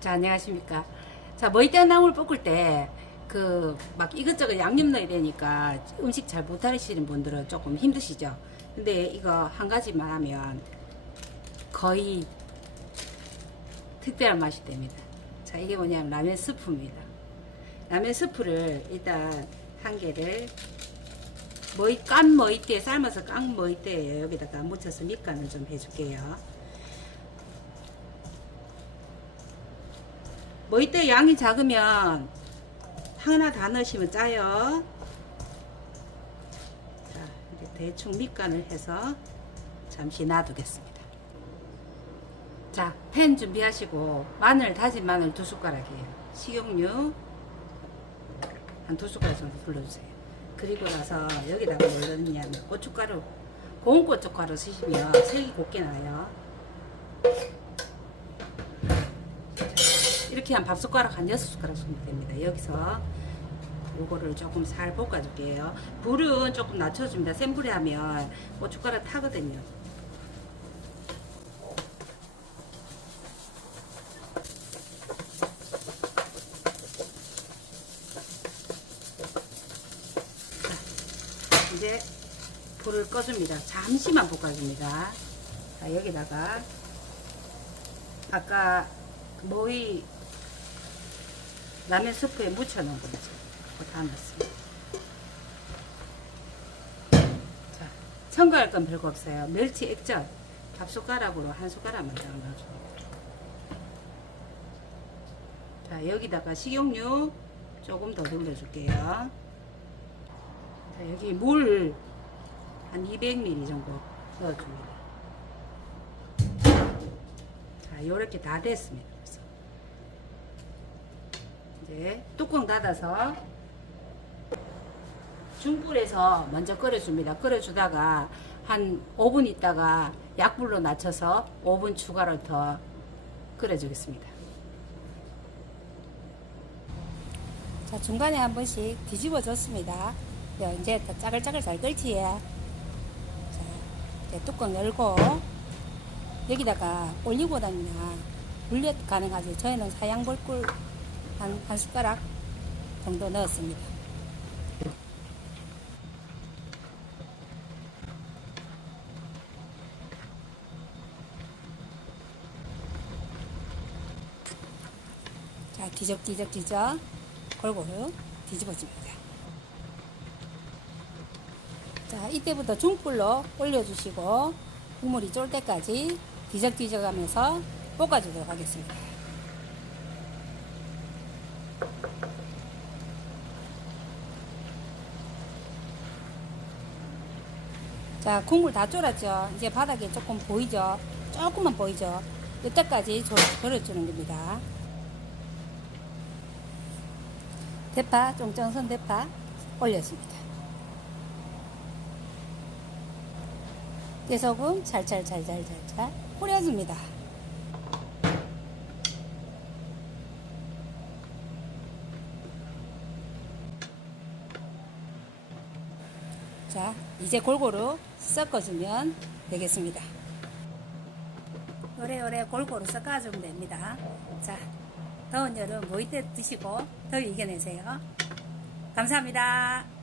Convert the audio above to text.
자, 안녕하십니까. 자, 머이대나물 볶을 때, 그, 막 이것저것 양념 넣어야 되니까 음식 잘 못하시는 분들은 조금 힘드시죠? 근데 이거 한 가지만 하면 거의 특별한 맛이 됩니다. 자, 이게 뭐냐면 라면 스프입니다. 라면 스프를 일단 한 개를 머이, 깐 머이대, 삶아서 깐 머이대에 여기다가 묻혀서 밑간을 좀 해줄게요. 머이대 양이 작으면 하나 다 넣으시면 짜요. 자, 이제 대충 밑간을 해서 잠시 놔두겠습니다. 자, 팬 준비하시고 마늘, 다진 마늘 두 숟가락이에요. 식용유 한 두 숟가락 정도 불러주세요. 그리고 나서 여기다가 뭘 넣느냐면 고춧가루, 고운 고춧가루 쓰시면 색이 곱게 나요. 이렇게 한 밥 숟가락 한 여섯 숟가락 정도 됩니다. 여기서 요거를 조금 살 볶아줄게요. 불은 조금 낮춰줍니다. 센 불에 하면 고춧가루 타거든요. 자, 이제 불을 꺼줍니다. 잠시만 볶아줍니다. 자, 여기다가 아까 모이 라면 스프에 묻혀 놓은 거죠. 그거 다 넣습니다. 자, 첨가할 건 별거 없어요. 멸치 액젓 밥 숟가락으로 한 숟가락만 딱 넣어줍니다. 자, 여기다가 식용유 조금 더 돌려줄게요. 자, 여기 물 한 200ml 정도 넣어줍니다. 자, 요렇게 다 됐습니다. 이제 뚜껑 닫아서 중불에서 먼저 끓여줍니다. 끓여주다가 한 5분 있다가 약불로 낮춰서 5분 추가로 더 끓여주겠습니다. 자, 중간에 한 번씩 뒤집어 줬습니다. 야, 이제 더 짜글짜글 잘 끓지? 자, 이제 뚜껑 열고 여기다가 올리고당이나 물엿 가능하지. 저희는 사양벌꿀 한, 한 숟가락 정도 넣었습니다. 자, 뒤적뒤적 뒤적 골고루 뒤집어줍니다. 자, 이때부터 중불로 올려주시고 국물이 쫄 때까지 뒤적뒤적 하면서 볶아주도록 하겠습니다. 자, 국물 다 쫄았죠? 이제 바닥에 조금 보이죠? 조금만 보이죠? 이때까지 졸여주는 겁니다. 대파, 쫑쫑선 대파 올렸습니다. 깨소금 잘잘잘잘잘잘 뿌려줍니다. 자, 이제 골고루 섞어주면 되겠습니다. 오래오래 골고루 섞어주면 됩니다. 자, 더운 여름 모이 때 드시고 더위 이겨내세요. 감사합니다.